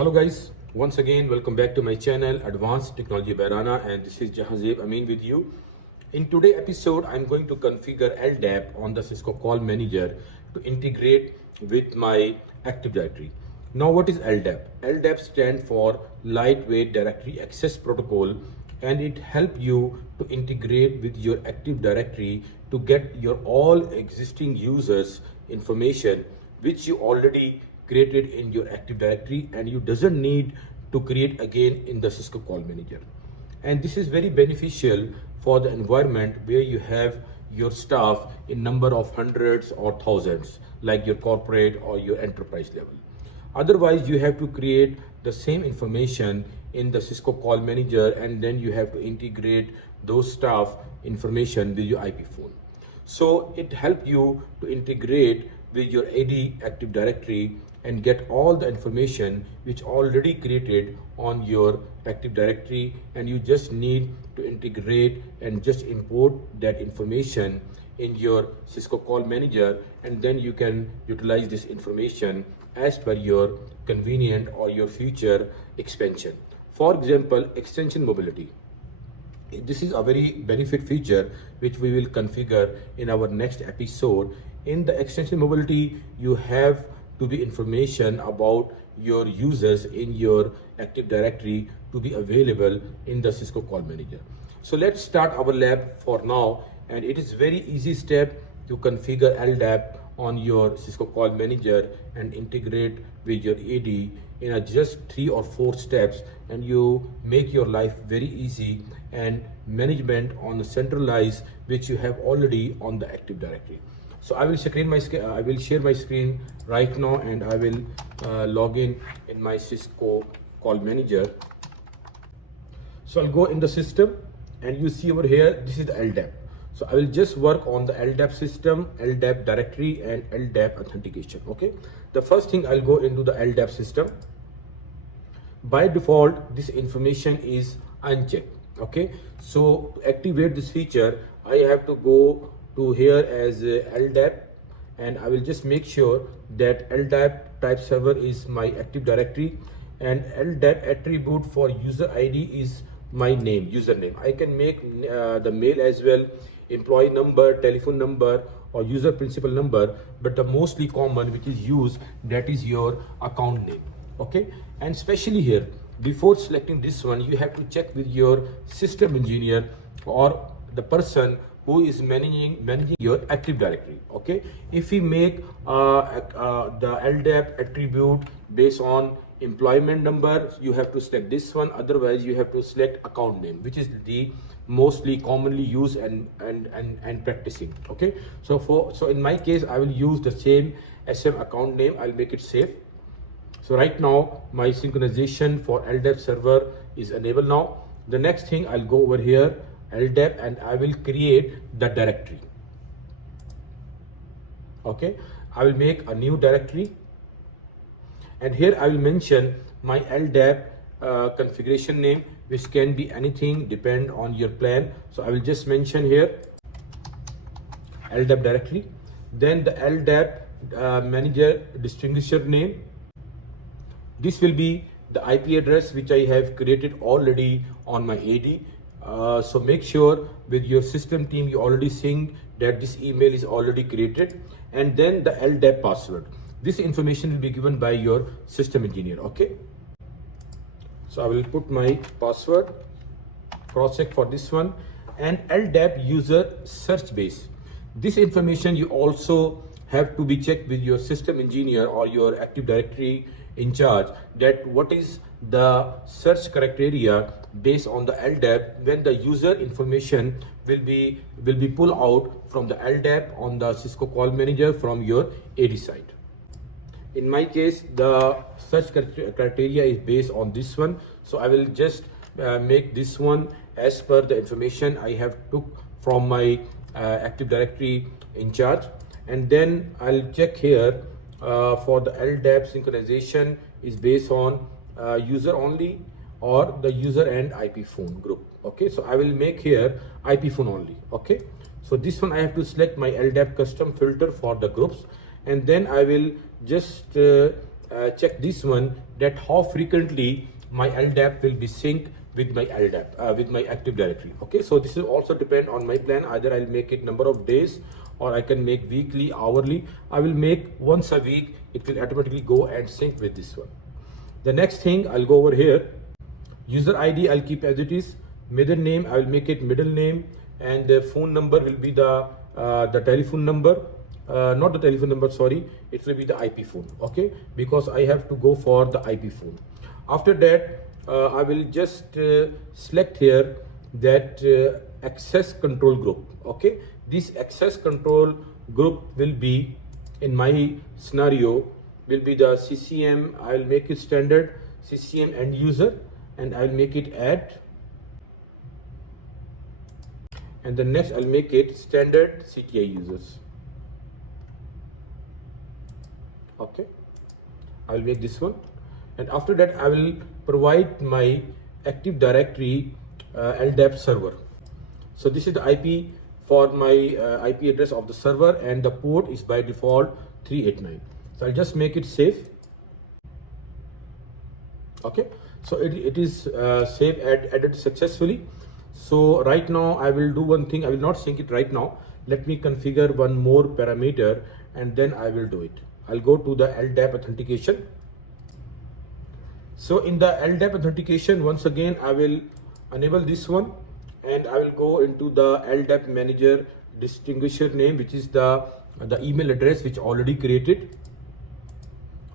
Hello guys, once again welcome back to my channel Advanced Technology by Rana, and this is Jahazib Amin with you. In today's episode, I'm going to configure LDAP on the Cisco Call Manager to integrate with my Active Directory. Now what is LDAP? LDAP stands for Lightweight Directory Access Protocol, and it helps you to integrate with your Active Directory to get your all existing users information which you already created in your Active Directory, and you doesn't need to create again in the Cisco Call Manager. And this is very beneficial for the environment where you have your staff in number of hundreds or thousands, like your corporate or your enterprise level. Otherwise, you have to create the same information in the Cisco Call Manager, and then you have to integrate those staff information with your IP phone. So it helps you to integrate with your AD Active Directory and get all the information which already created on your Active Directory, and you just need to integrate and just import that information in your Cisco Call Manager, and then you can utilize this information as per your convenient or your future expansion. For example, extension mobility. This is a very benefit feature which we will configure in our next episode. In the extension mobility, you have to be information about your users in your Active Directory to be available in the Cisco Call Manager. So let's start our lab for now, and it is very easy step to configure LDAP on your Cisco Call Manager and integrate with your AD in just 3 or 4 steps, and you make your life very easy and management on the centralize which you have already on the Active Directory. So I will share my screen right now, and I will log in my Cisco Call Manager. So I'll go in the system, and you see over here, this is the LDAP. So I will just work on the LDAP system, LDAP directory, and LDAP authentication. Okay. The first thing, I'll go into the LDAP system. By default, this information is unchecked. Okay. So to activate this feature, I have to go to here as LDAP, and I will just make sure that LDAP type server is my Active Directory, and LDAP attribute for user ID is my name, username. I can make the mail as well, employee number, telephone number, or user principal number, but the mostly common which is used, that is your account name. Okay. And especially here, before selecting this one, you have to check with your system engineer or the person who is managing your Active Directory. Okay. If we make the LDAP attribute based on employment number, you have to select this one. Otherwise, you have to select account name, which is the mostly commonly used and practicing. Okay. So in my case, I will use the same SM account name. I'll make it safe. So right now, my synchronization for LDAP server is enabled now. The next thing, I'll go over here, LDAP, and I will create the directory. Okay. I will make a new directory, and here I will mention my LDAP configuration name, which can be anything, depend on your plan. So I will just mention here LDAP directory, then the LDAP manager distinguisher name. This will be the IP address which I have created already on my AD. So make sure with your system team you already synced that this email is already created, and then the LDAP password. This information will be given by your system engineer. Okay. So I will put my password, cross check for this one, and LDAP user search base. This information you also have to be checked with your system engineer or your Active Directory in charge, that what is the search criteria based on the LDAP when the user information will be pulled out from the LDAP on the Cisco Call Manager from your AD side. In my case, the search criteria is based on this one. So I will just make this one as per the information I have took from my Active Directory in charge. And then I'll check here for the LDAP synchronization is based on user only or the user and IP phone group. Okay. So I will make here IP phone only. Okay. So this one I have to select my LDAP custom filter for the groups, and then I will just check this one, that how frequently my LDAP will be synced with my LDAP, with my Active Directory. Okay, so this will also depend on my plan. Either I'll make it number of days, or I can make weekly, hourly. I will make once a week. It will automatically go and sync with this one. The next thing, I'll go over here. User ID, I'll keep as it is. Middle name, I will make it middle name, and the phone number will be the telephone number. Not the telephone number, sorry, it will be the IP phone. Okay, because I have to go for the IP phone. After that, I will just select here that access control group. Okay, this access control group will be, in my scenario, will be the CCM. I will make it standard CCM end user, and I will make it add, and the next I'll make it standard CTI users. Okay, I will make this one, and after that I will provide my Active Directory LDAP server. So this is the IP for my IP address of the server, and the port is by default 389. So I'll just make it safe. Okay, so it is added successfully. So right now I will do one thing. I will not sync it right now. Let me configure one more parameter, and then I will do it. I'll go to the LDAP authentication. So in the LDAP authentication, once again, I will enable this one, and I will go into the LDAP manager distinguisher name, which is the email address which already created.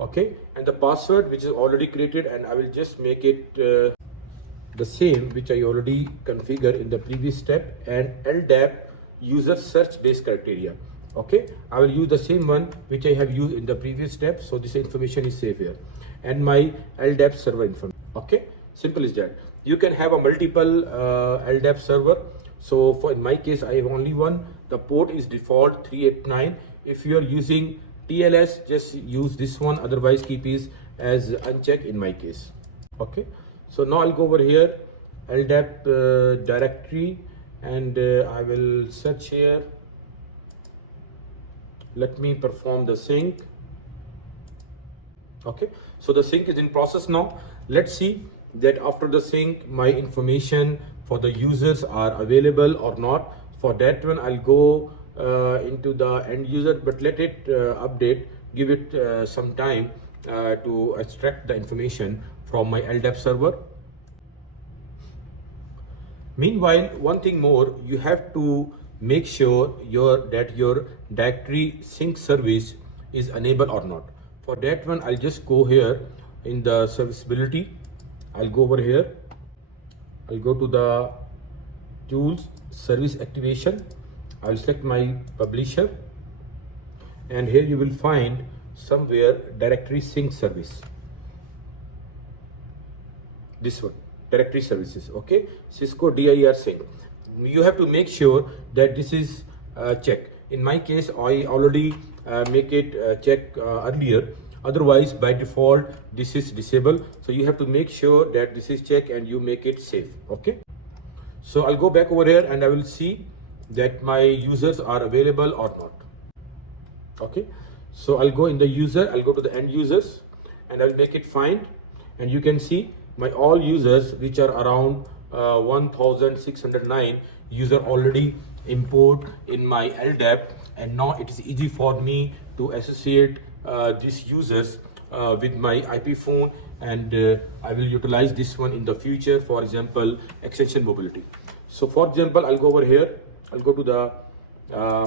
Okay, and the password which is already created, and I will just make it the same which I already configured in the previous step, and LDAP user search base criteria. Okay, I will use the same one which I have used in the previous step, so this information is safe here, and my LDAP server information. Okay, simple as that. You can have a multiple LDAP server. So for in my case, I have only one. The port is default 389. If you are using TLS, just use this one. Otherwise, keep it as unchecked in my case. Okay, so now I'll go over here, LDAP directory, and I will search here. Let me perform the sync. Okay, so the sync is in process now. Let's see that after the sync, my information for the users are available or not. For that one, I'll go into the end user, but let it update. Give it some time to extract the information from my LDAP server. Meanwhile, one thing more, you have to make sure that your directory sync service is enabled or not. For that one, I'll just go here in the serviceability. I'll go over here. I'll go to the tools, service activation. I'll select my publisher, and here you will find somewhere directory sync service. This one, directory services. Okay, Cisco dir sync. You have to make sure that this is checked. In my case, I already make it check earlier. Otherwise, by default, this is disabled. So you have to make sure that this is checked and you make it safe. Okay. So I'll go back over here and I will see that my users are available or not. Okay. So I'll go in the user. I'll go to the end users and I'll make it find. And you can see my all users, which are around 1609 user already import in my LDAP, and now it is easy for me to associate these users with my IP phone, and I will utilize this one in the future. For example, extension mobility. So for example, I'll go over here. I'll go to the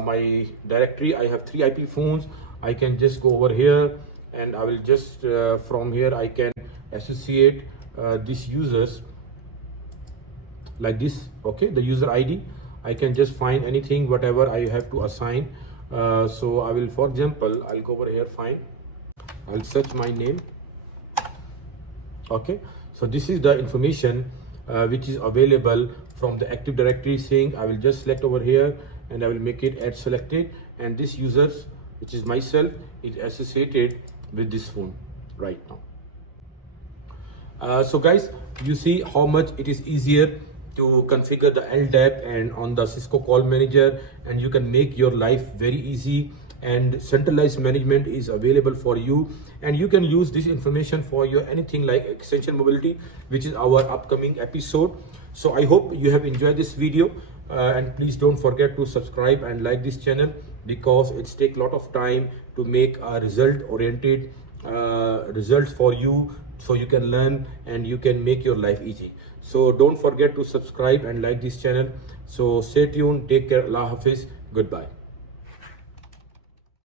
my directory. I have 3 IP phones. I can just go over here and I will just from here I can associate these users like this. Okay, the user ID, I can just find anything whatever I have to assign. So I will, for example, I'll go over here, find, I'll search my name. Okay, so this is the information which is available from the Active Directory sync. I will just select over here and I will make it add selected, and this users, which is myself, is associated with this phone right now. So guys, you see how much it is easier to configure the LDAP and on the Cisco Call Manager, and you can make your life very easy and centralized management is available for you, and you can use this information for your anything like extension mobility, which is our upcoming episode. So I hope you have enjoyed this video, and please don't forget to subscribe and like this channel, because it's take a lot of time to make a result oriented results for you, so you can learn and you can make your life easy. So don't forget to subscribe and like this channel. So stay tuned, take care, Allah Hafiz, goodbye.